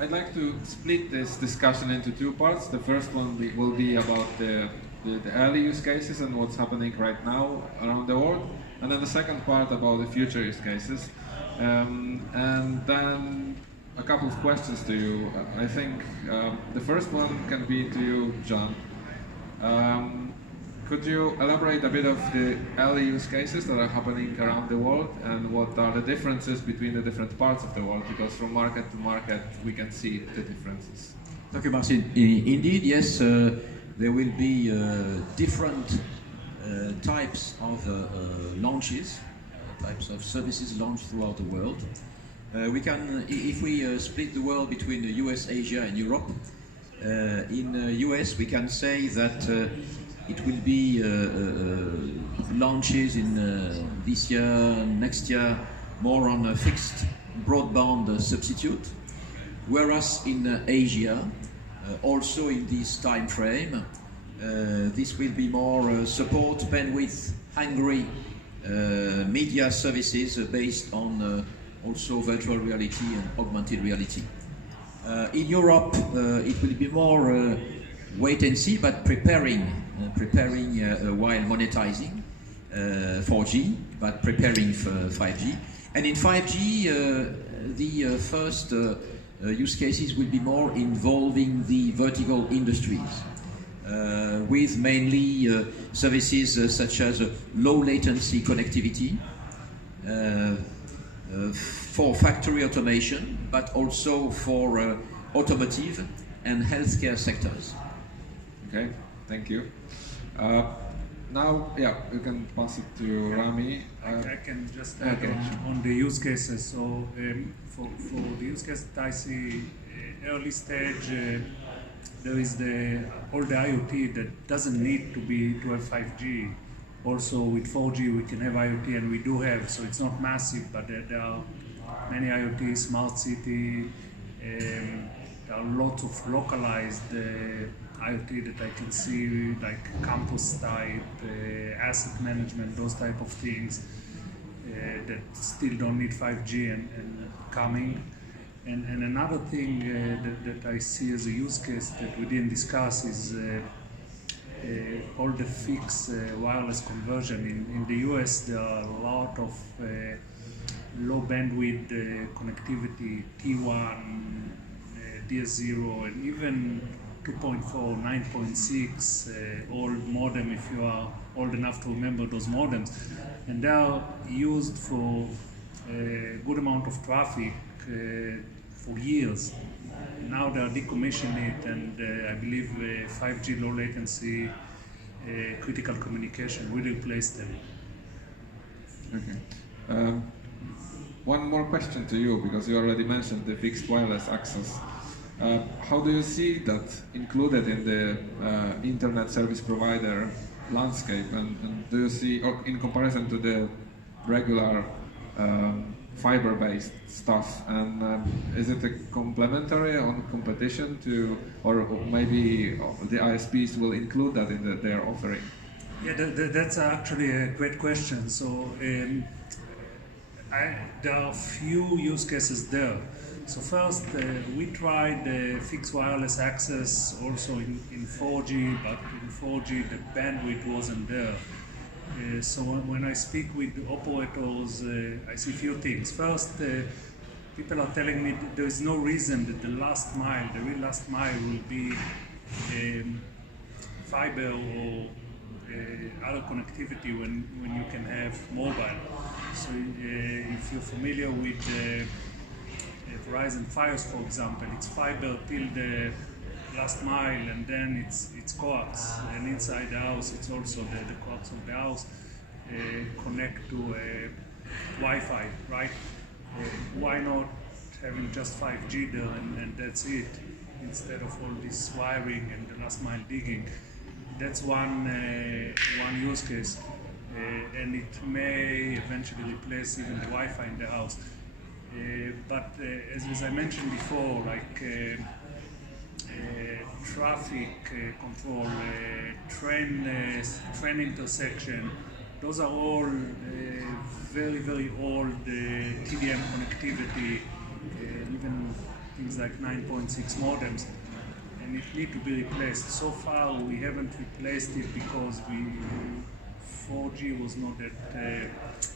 I'd like to split this discussion into two parts. The first one will be about the early use cases and what's happening right now around the world, and then the second part about the future use cases. And then a couple of questions to you. I think the first one can be to you, John. Could you elaborate a bit of the early use cases that are happening around the world and what are the differences between the different parts of the world? Because from market to market we can see the differences. Thank you, Marcin. Indeed, yes, there will be different types of launches, types of services launched throughout the world. We can, if we split the world between the US, Asia and Europe, in the US we can say that it will be launches in this year, next year, more on a fixed broadband substitute, whereas in Asia, also in this time frame, this will be more support bandwidth hungry media services based on also virtual reality and augmented reality. In Europe, it will be more wait and see, but preparing while monetizing 4G, but preparing for 5G. And in 5G, the first use cases will be more involving the vertical industries, with mainly services such as low latency connectivity for factory automation, but also for automotive and healthcare sectors. Okay, thank you. Now, yeah, you can pass it to Rami. I can just add on the use cases. So for the use case that I see early stage, there is all the IoT that doesn't need to have 5G. Also with 4G we can have IoT, and we do have, so it's not massive, but there are many IoT, smart city, there are lots of localized IoT that I can see, like campus type, asset management, those type of things that still don't need 5G and coming. And another thing that I see as a use case that we didn't discuss is all the fixed wireless conversion. In the US, there are a lot of low bandwidth connectivity, T1, DS0, and even 2.4, 9.6 old modem, if you are old enough to remember those modems. And they are used for a good amount of traffic for years. Now they are decommissioning it, and I believe 5G low latency critical communication will replace them. Okay. One more question to you, because you already mentioned the fixed wireless access. How do you see that included in the internet service provider landscape, and do you see, or in comparison to the regular fiber-based stuff, and is it a complementary or competition to, or maybe the ISPs will include that in their offering? Yeah, that's actually a great question. So there are few use cases there. So first, we tried fixed wireless access also in 4G, but in 4G the bandwidth wasn't there. So when I speak with operators, I see a few things. First, people are telling me that there is no reason that the last mile, the real last mile, will be fiber or other connectivity when you can have mobile. So if you're familiar with Verizon Fios, for example, it's fiber till the last mile, and then it's coax, and inside the house it's also the coax of the house connect to Wi-Fi, right? Why not having just 5G there and that's it, instead of all this wiring and the last mile digging? That's one use case, and it may eventually replace even the Wi-Fi in the house. But as I mentioned before, like traffic control, train intersection, those are all very, very old TDM connectivity, even things like 9.6 modems, and it need to be replaced. So far, we haven't replaced it because 4G was not that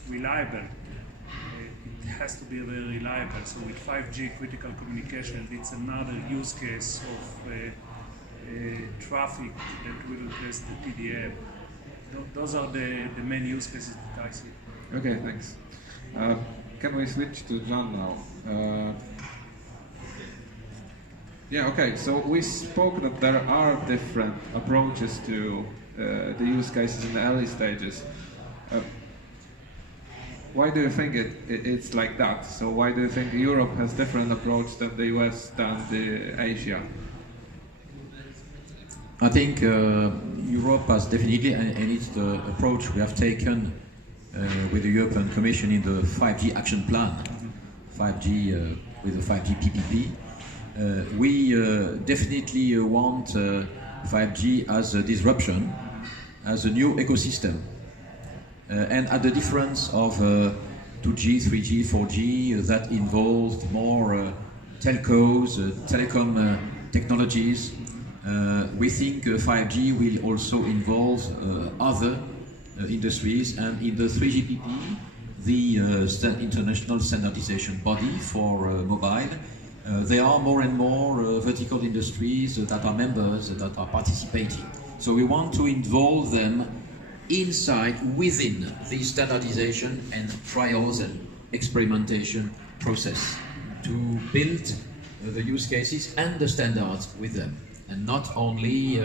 reliable. It has to be very reliable. So with 5G critical communication, it's another use case of traffic that will replace the TDM. Those are the main use cases that I see. Okay, thanks. Can we switch to John now? Yeah, okay, so we spoke that there are different approaches to the use cases in the early stages. Why do you think it's like that? So why do you think Europe has different approach than the US than the Asia? I think Europe has definitely, and it's the approach we have taken with the European Commission in the 5G action plan, 5G with the 5G PPP. We definitely want 5G as a disruption, as a new ecosystem. And at the difference of 2G, 3G, 4G that involved more telcos, telecom technologies, we think 5G will also involve other industries, and in the 3GPP, the international standardization body for mobile, there are more and more vertical industries that are members, that are participating. So we want to involve them inside, within the standardization and trials and experimentation process to build the use cases and the standards with them. And not only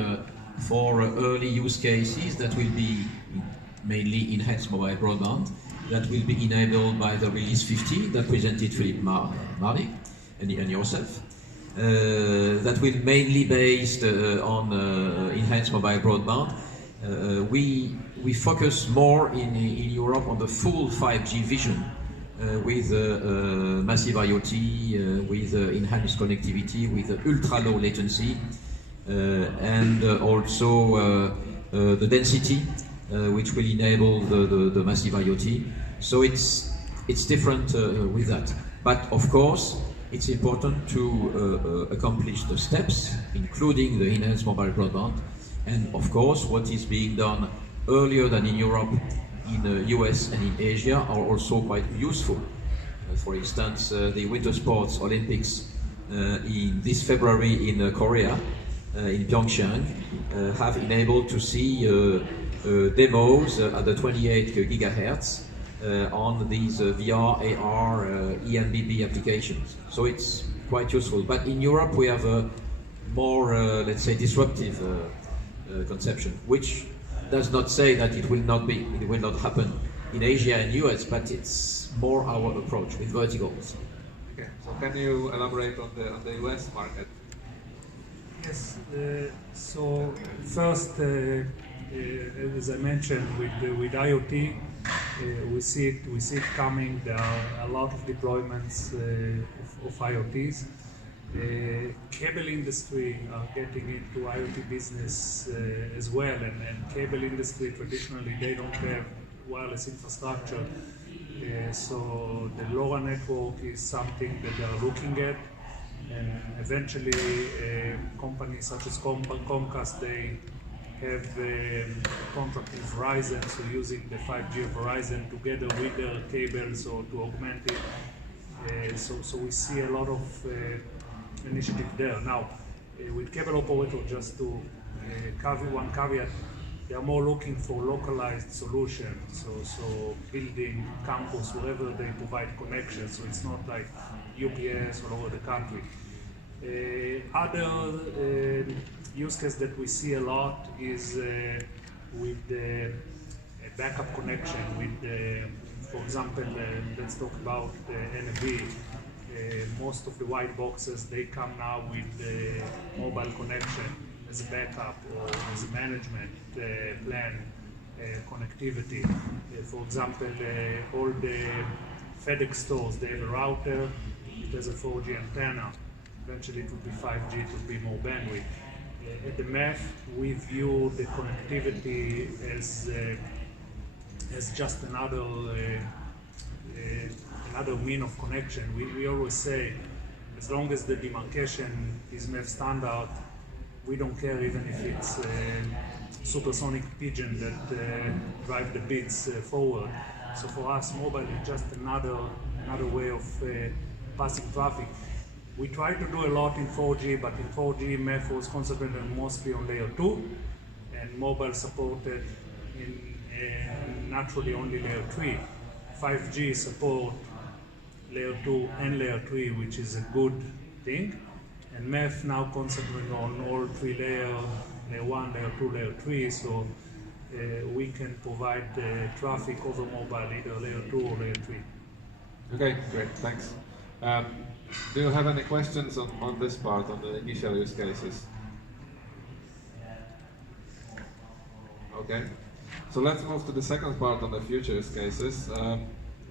for early use cases that will be mainly enhanced mobile broadband, that will be enabled by the release 50 that presented Philippe Mardy and yourself, that will mainly based on enhanced mobile broadband. We focus more in Europe on the full 5G vision with massive IoT, with enhanced connectivity, with ultra low latency, and also the density, which will enable the massive IoT. So it's different with that. But of course, it's important to accomplish the steps, including the enhanced mobile broadband. And of course, what is being done earlier than in Europe, in the US and in Asia are also quite useful. For instance, the Winter Sports Olympics in this February in Korea, in Pyeongchang, have enabled to see demos at the 28 gigahertz on these VR, AR, eMBB applications. So it's quite useful. But in Europe, we have a more, let's say, disruptive conception, which does not say that it will not happen in Asia and US, but it's more our approach with verticals. Okay, so can you elaborate on the US market? Yes. So first, as I mentioned, with IoT, we see it coming. There are a lot of deployments of IoTs. Cable industry are getting into IoT business as well, and cable industry traditionally they don't have wireless infrastructure, so the LoRa network is something that they are looking at, and eventually companies such as Comcast, they have a contract with Verizon, so using the 5G of Verizon together with their cables or to augment it. So we see a lot of initiative there. Now, with cable operator, just to one caveat, they are more looking for localized solutions. So building campus wherever they provide connections. So it's not like UPS all over the country. Other use case that we see a lot is with the backup connection. With, for example, let's talk about NFV. Most of the white boxes, they come now with the mobile connection as a backup or as a management plan connectivity. For example, all the FedEx stores, they have a router, it has a 4G antenna. Eventually it will be 5G, it will be more bandwidth. At the MEF, we view the connectivity as just another mean of connection. We always say as long as the demarcation is MEF standard, we don't care even if it's supersonic pigeon that drive the bits forward. So for us, mobile is just another way of passing traffic. We try to do a lot in 4G, but in 4G, MEF was concentrated mostly on layer 2, and mobile supported naturally only layer 3. 5G support layer 2 and layer 3, which is a good thing. And MEF now concentrating on all 3 layers, layer 1, layer 2, layer 3, so we can provide traffic over mobile, either layer 2 or layer 3. Okay, great, thanks. Do you have any questions on this part, on the initial use cases? Okay, so let's move to the second part on the future use cases.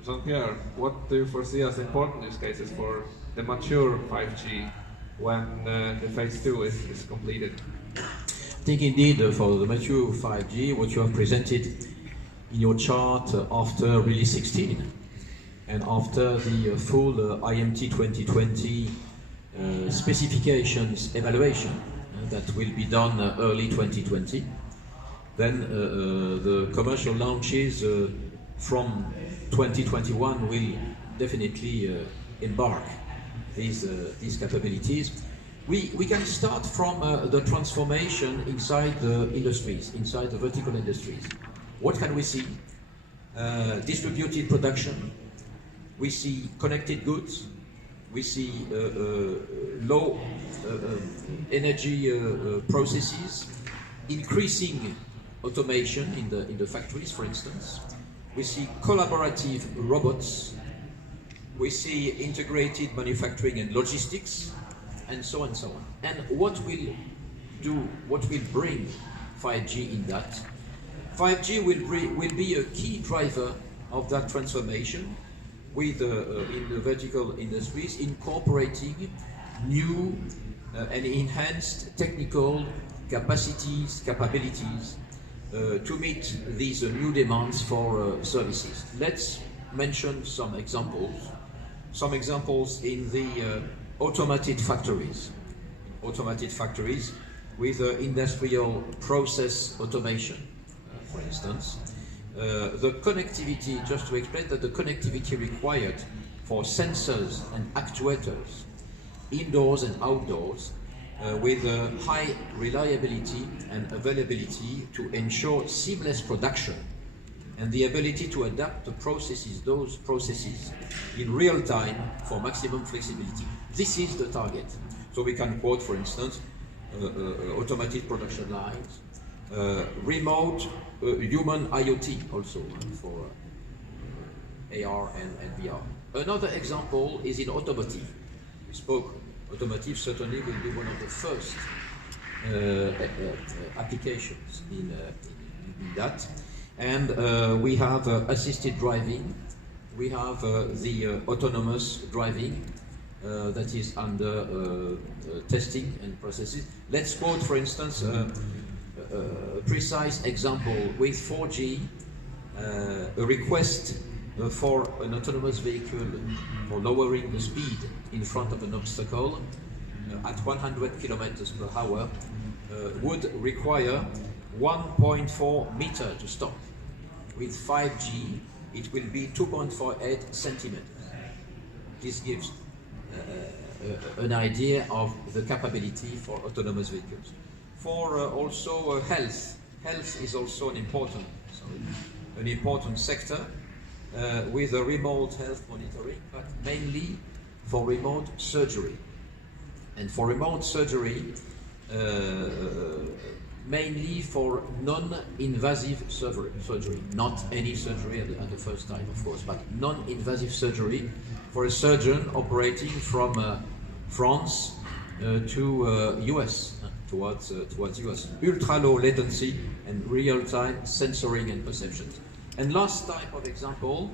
Jean-Pierre, what do you foresee as important use cases for the mature 5G when the phase 2 is completed? I think indeed for the mature 5G, what you have presented in your chart after release 16 and after the full IMT 2020 specifications evaluation that will be done early 2020, then the commercial launches from 2021 will definitely embark these capabilities. We can start from the transformation inside the industries, inside the vertical industries. What can we see? Distributed production. We see connected goods. We see low energy processes, increasing automation in the factories, for instance. We see collaborative robots. We see integrated manufacturing and logistics, and so on and so on. And what will bring 5G in that? 5G will be a key driver of that transformation with, in the vertical industries, incorporating new and enhanced technical capacities, capabilities to meet these new demands for services. Let's mention some examples. Some examples in the automated factories. Automated factories with industrial process automation, for instance. The connectivity, just to explain that the connectivity required for sensors and actuators, indoors and outdoors, with high reliability and availability to ensure seamless production and the ability to adapt the processes, those processes, in real time for maximum flexibility. This is the target. So we can quote, for instance, automated production lines, remote human IoT also for AR and VR. Another example is in automotive. We spoke, automotive certainly will be one of the first applications in that. And we have assisted driving, we have the autonomous driving that is under testing and processes. Let's quote, for instance, a precise example with 4G, a request for an autonomous vehicle for lowering the speed in front of an obstacle at 100 kilometers per hour would require 1.4 meter to stop. With 5G, it will be 2.48 centimeters. This gives an idea of the capability for autonomous vehicles. For also health. Health is also an important sector with a remote health monitoring, but mainly for remote surgery. And for remote surgery, mainly for non-invasive surgery. Not any surgery at the first time, of course, but non-invasive surgery for a surgeon operating from France to US, towards US. Ultra-low latency and real-time sensoring and perceptions. And last type of example,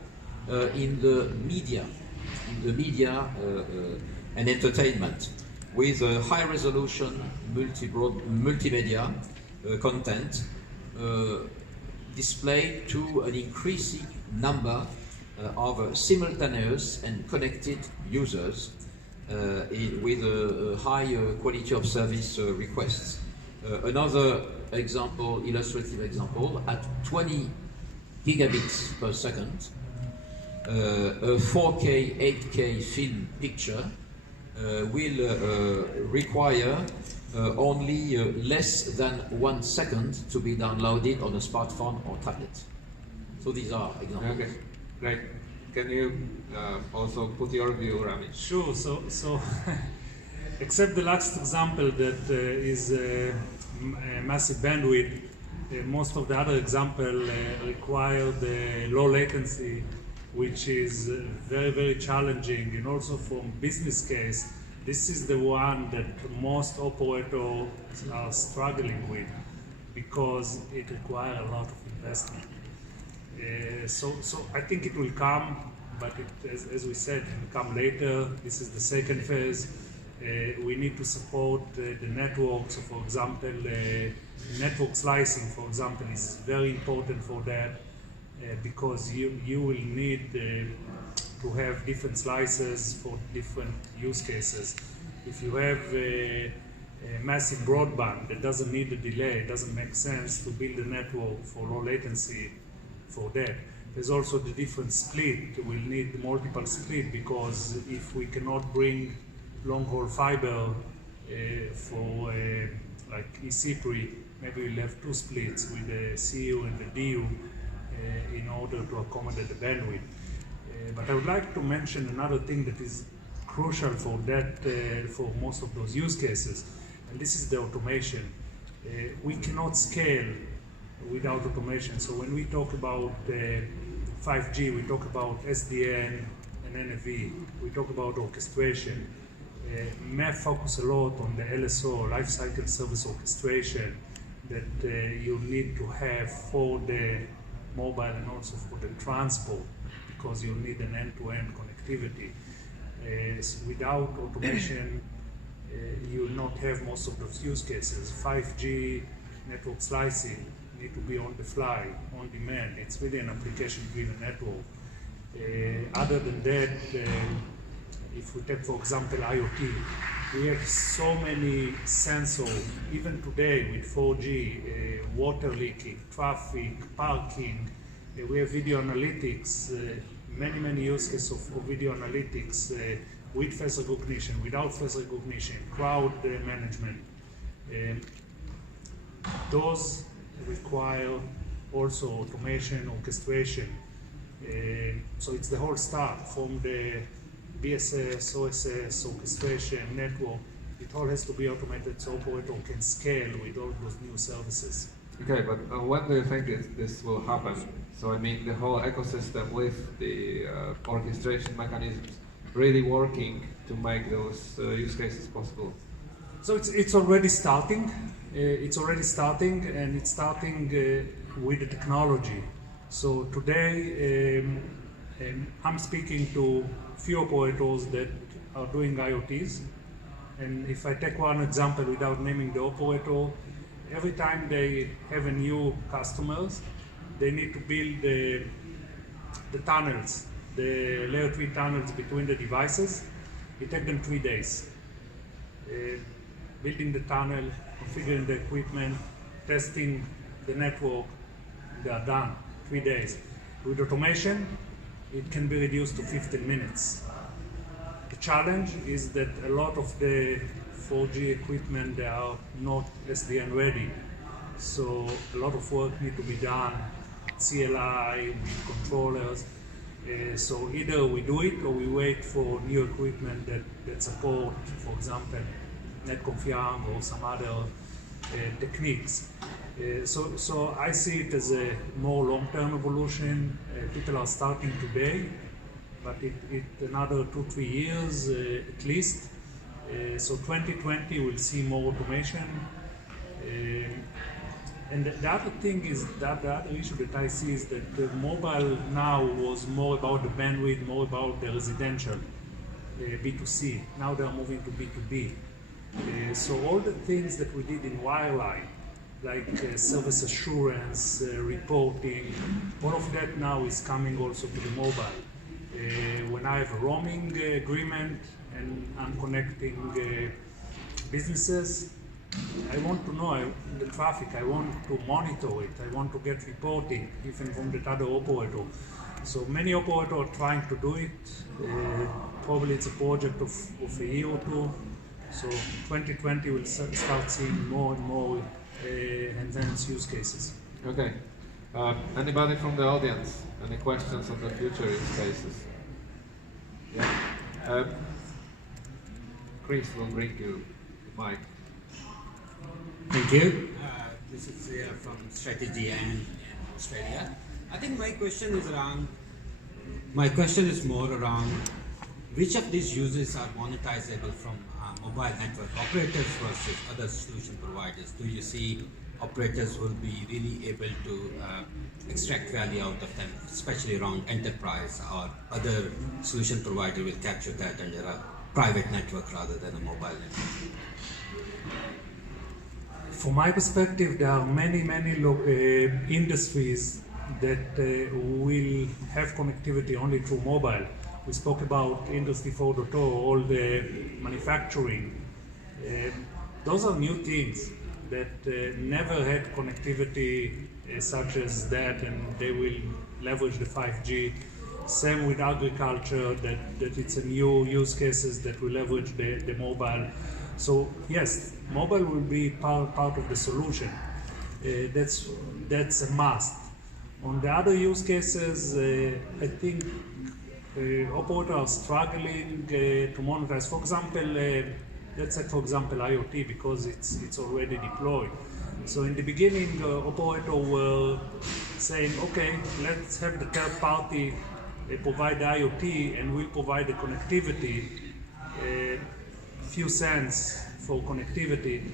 in the media and entertainment, with high-resolution multimedia content displayed to an increasing number of simultaneous and connected users with a high quality of service requests. Another example, illustrative example, at 20 gigabits per second, a 4K, 8K film picture will require only less than 1 second to be downloaded on a smartphone or tablet. So these are examples. Okay, great. Can you also put your view, Rami? Sure. So except the last example that is massive bandwidth, most of the other examples require the low latency, which is very, very challenging. And also from business case, this is the one that most operators are struggling with because it requires a lot of investment. So I think it will come, but as we said, it will come later. This is the second phase. We need to support the network. So, for example, network slicing, for example, is very important for that because you will need to have different slices for different use cases. If you have a massive broadband that doesn't need a delay, it doesn't make sense to build a network for low latency for that. There's also the different split. We'll need multiple split because if we cannot bring long-haul fiber for like EC3, maybe we'll have two splits with the CU and the DU in order to accommodate the bandwidth. But I would like to mention another thing that is crucial for that, for most of those use cases, and this is the automation. We cannot scale without automation. So when we talk about 5G, we talk about SDN and NFV. We talk about orchestration. MEF focus a lot on the LSO, lifecycle service orchestration, that you need to have for the mobile and also for the transport, because you need an end-to-end connectivity. Without automation, you will not have most of those use cases. 5G network slicing need to be on the fly, on demand. It's really an application-driven network. Other than that, if we take, for example, IoT, we have so many sensors, even today with 4G, water leaking, traffic, parking. We have video analytics, many use cases of video analytics with face recognition, without face recognition, crowd management. Those require also automation, orchestration. So it's the whole stack from the BSS, OSS, orchestration, network. It all has to be automated so operator can scale with all those new services. Okay, but when do you think this will happen? So I mean, the whole ecosystem with the orchestration mechanisms really working to make those use cases possible. So it's already starting. It's already starting, and it's starting with the technology. So today, I'm speaking to few operators that are doing IoTs. And if I take one example without naming the operator, every time they have a new customers, they need to build the tunnels, the layer 3 tunnels between the devices. It takes them 3 days. Building the tunnel, configuring the equipment, testing the network, they are done, 3 days. With automation, it can be reduced to 15 minutes. The challenge is that a lot of the 4G equipment, they are not SDN ready. So a lot of work needs to be done, CLI, with controllers. So either we do it or we wait for new equipment that support, for example, NetConf or some other techniques. So I see it as a more long-term evolution. People are starting today, but it another 2-3 years at least. So 2020 we'll see more automation. And the other thing is that the other issue that I see is that the mobile now was more about the bandwidth, more about the residential B2C. Now they are moving to B2B. So all the things that we did in wireline, like service assurance, reporting, all of that now is coming also to the mobile. When I have a roaming agreement and I'm connecting businesses, I want to know the traffic, I want to monitor it, I want to get reporting, even from the other operator. So many operators are trying to do it. Probably it's a project of a year or two. So 2020 we'll start seeing more and more enhanced use cases. Okay. Anybody from the audience? Any questions on the future use cases? Yeah. Chris will bring you the mic. Thank you. This is from Strategy in Australia. I think my question is more around which of these users are monetizable from mobile network operators versus other solution providers. Do you see operators will be really able to extract value out of them, especially around enterprise, or other solution provider will capture that under a private network rather than a mobile network? From my perspective, there are many industries that will have connectivity only through mobile. We spoke about Industry 4.0, all the manufacturing. Those are new things that never had connectivity such as that, and they will leverage the 5G. Same with agriculture, that it's a new use cases that will leverage the mobile. So yes, mobile will be part of the solution. That's a must. On the other use cases, I think operators are struggling to monetize. For example, let's say, for example, IoT, because it's already deployed. So in the beginning, operators were saying, okay, let's have the third party provide the IoT, and we'll provide the connectivity, few cents for connectivity.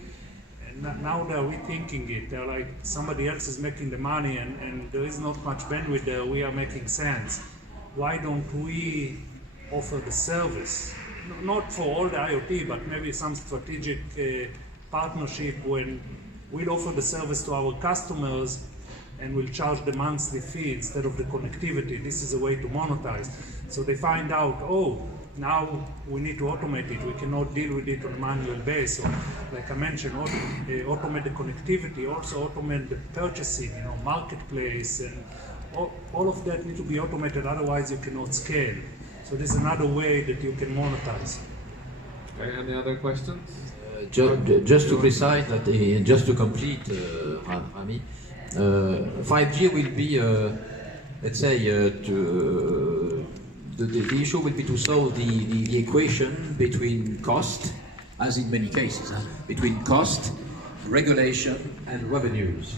And now they're rethinking it. They're like, somebody else is making the money, and there is not much bandwidth there. We are making sense. Why don't we offer the service? Not for all the IoT, but maybe some strategic partnership when we'll offer the service to our customers and we'll charge the monthly fee instead of the connectivity. This is a way to monetize. So they find out, oh, now we need to automate it. We cannot deal with it on a manual basis. So, like I mentioned, automate the connectivity, also automate the purchasing, marketplace, and all of that need to be automated. Otherwise, you cannot scale. So this is another way that you can monetize. Okay, any other questions? Just to precise that, just to complete, Rami, 5G will be, let's say, the issue will be to solve the equation between cost, as in many cases, between cost, regulation, and revenues.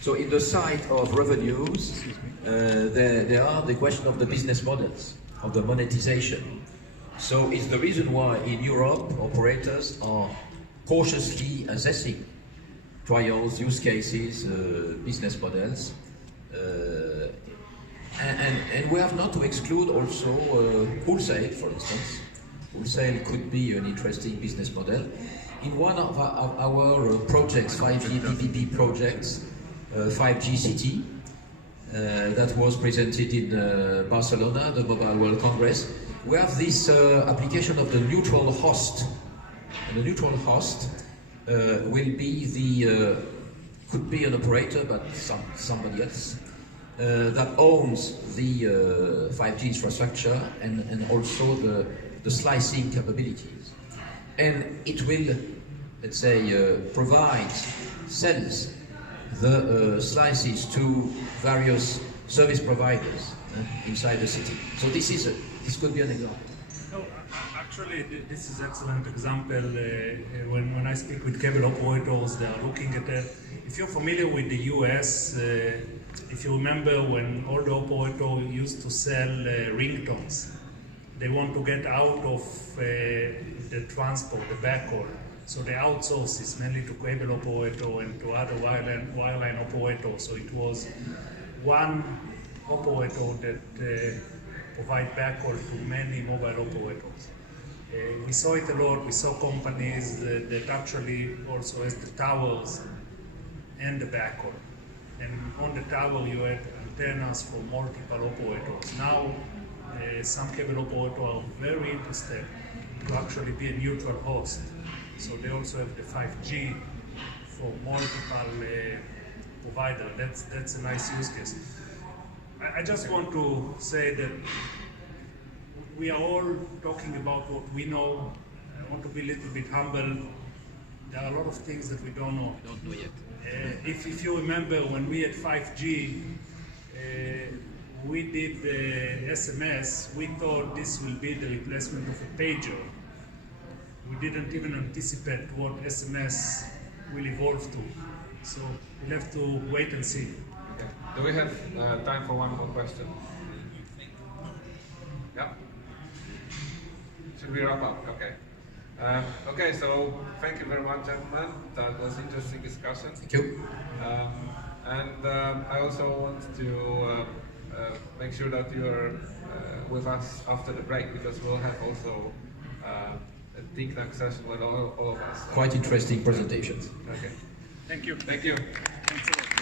So in the side of revenues, there are the question of the business models, of the monetization. So it's the reason why in Europe operators are cautiously assessing trials, use cases, business models, and we have not to exclude also wholesale, for instance. Wholesale could be an interesting business model. In one of our projects, 5G PPP projects, 5G City, that was presented in Barcelona, the Mobile World Congress, we have this application of the neutral host. And the neutral host will be could be an operator, but somebody else that owns the 5G infrastructure and also the slicing capabilities. And it will, let's say, sells the slices to various service providers inside the city. So this could be an example. No, actually, this is an excellent example. When I speak with cable operators, they are looking at that. If you're familiar with the US, if you remember when all the operators used to sell ringtones, they want to get out of the transport, the backhaul. So they outsource this mainly to cable operator and to other wireline operators. So it was one operator that provide backhaul to many mobile operators. We saw it a lot. We saw companies that actually also has the towers and the backhaul. And on the tower you had antennas for multiple operators. Now some cable operators are very interested to actually be a neutral host. So they also have the 5G for multiple providers. That's a nice use case. I just want to say that we are all talking about what we know. I want to be a little bit humble. There are a lot of things that we don't know. We don't know yet. If you remember when we had 5G, we did the SMS. We thought this will be the replacement of a pager. We didn't even anticipate what SMS will evolve to. So we'll have to wait and see. Okay. Do we have time for one more question? Yeah. Should we wrap up? Okay. Okay, so thank you very much, gentlemen. That was interesting discussion. Thank you. I also want to make sure that you are with us after the break, because we'll have also a think tank session with all of us. Quite interesting presentations. Okay. Thank you. Thank you. Thanks a lot.